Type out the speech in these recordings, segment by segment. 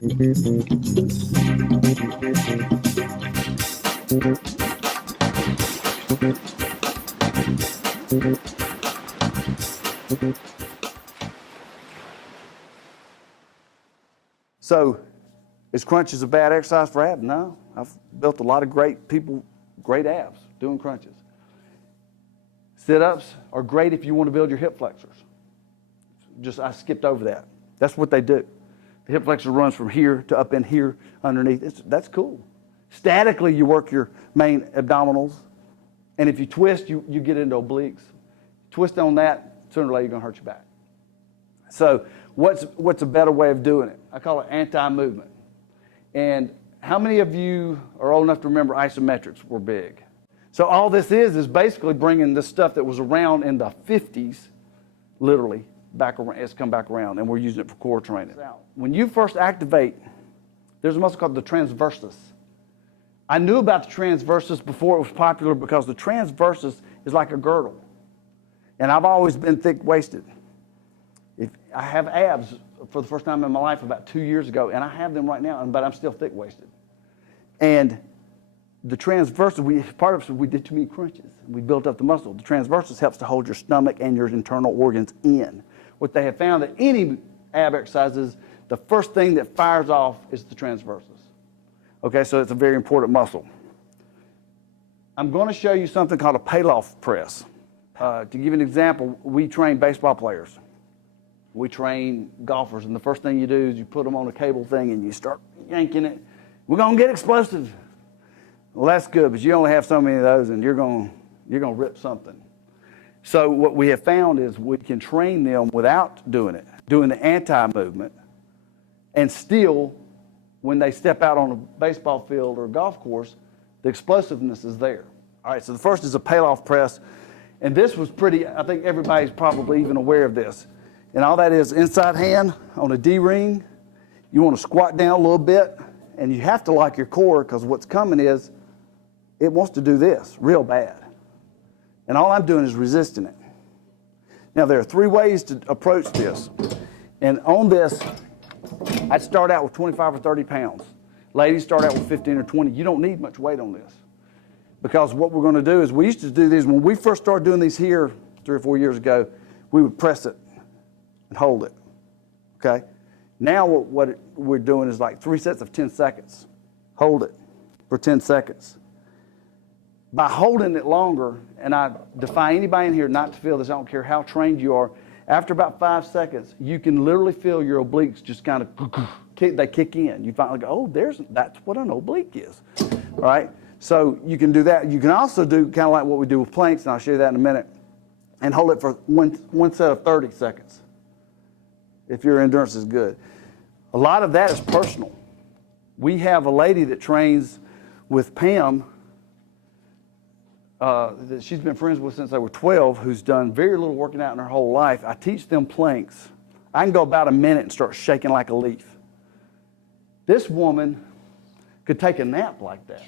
So, is crunches a bad exercise for abs? No. I've built a lot of great people, great abs doing crunches. Sit-ups are great if you want to build your hip flexors. I skipped over that. That's what they do. The hip flexor runs from here to up in here underneath. That's cool. Statically, you work your main abdominals, and if you twist, you get into obliques. Twist on that, sooner or later you're going to hurt your back. So what's a better way of doing it? I call it anti-movement. And how many of you are old enough to remember isometrics were big? So all this is basically bringing this stuff that was around in the 50s, literally, back around. It's come back around, and we're using it for core training. When you first activate, there's a muscle called the transversus. I knew about the transversus before it was popular because the transversus is like a girdle. And I've always been thick-waisted. I have abs for the first time in my life about 2 years ago, and I have them right now, but I'm still thick-waisted. And the transversus, part of it, we did too many crunches. We built up the muscle. The transversus helps to hold your stomach and your internal organs in. What they have found that any ab exercises, the first thing that fires off is the transversus. Okay, so it's a very important muscle. I'm going to show you something called a Pallof press. To give you an example, we train baseball players. We train golfers, and the first thing you do is you put them on a cable thing and you start yanking it. We're going to get explosive. Well, that's good, but you only have so many of those, and you're going to rip something. So what we have found is we can train them without doing it, doing the anti-movement, and still, when they step out on a baseball field or a golf course, the explosiveness is there. All right, so the first is a Pallof press, and this was pretty, I think everybody's probably even aware of this. And all that is inside hand on a D-ring. You want to squat down a little bit, and you have to like your core because what's coming is it wants to do this real bad. And all I'm doing is resisting it. Now, there are 3 ways to approach this. And on this, I'd start out with 25 or 30 pounds. Ladies start out with 15 or 20. You don't need much weight on this. Because what we're going to do is, we used to do these, when we first started doing these here 3 or 4 years ago, we would press it and hold it, okay? Now what we're doing is like 3 sets of 10 seconds. Hold it for 10 seconds. By holding it longer, and I defy anybody in here not to feel this, I don't care how trained you are, after about 5 seconds, you can literally feel your obliques just kind of, they kick in. You finally go, oh, that's what an oblique is, all right? So you can do that. You can also do kind of like what we do with planks, and I'll show you that in a minute, and hold it for one set of 30 seconds. If your endurance is good. A lot of that is personal. We have a lady that trains with Pam that she's been friends with since they were 12, who's done very little working out in her whole life. I teach them planks. I can go about a minute and start shaking like a leaf. This woman could take a nap like that.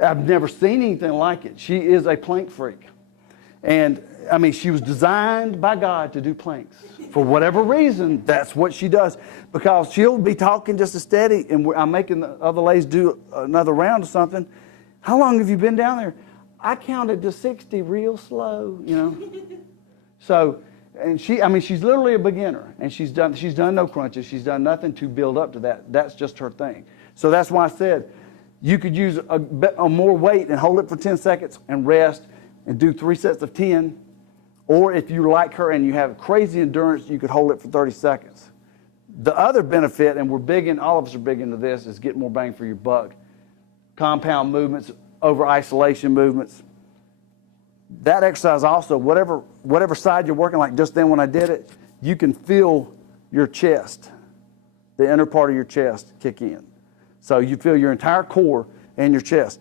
I've never seen anything like it. She is a plank freak. And I mean, she was designed by God to do planks. For whatever reason, that's what she does. Because she'll be talking just as steady, and I'm making the other ladies do another round or something. How long have you been down there? I counted to 60 real slow, you know. So, and she's literally a beginner, and she's done no crunches. She's done nothing to build up to that. That's just her thing. So that's why I said you could use a more weight and hold it for 10 seconds and rest and do 3 sets of 10. Or if you like her and you have crazy endurance, you could hold it for 30 seconds. The other benefit, and all of us are big into this, is get more bang for your buck. Compound movements over isolation movements. That exercise also, whatever side you're working, like just then when I did it, you can feel your chest, the inner part of your chest kick in. So you feel your entire core and your chest.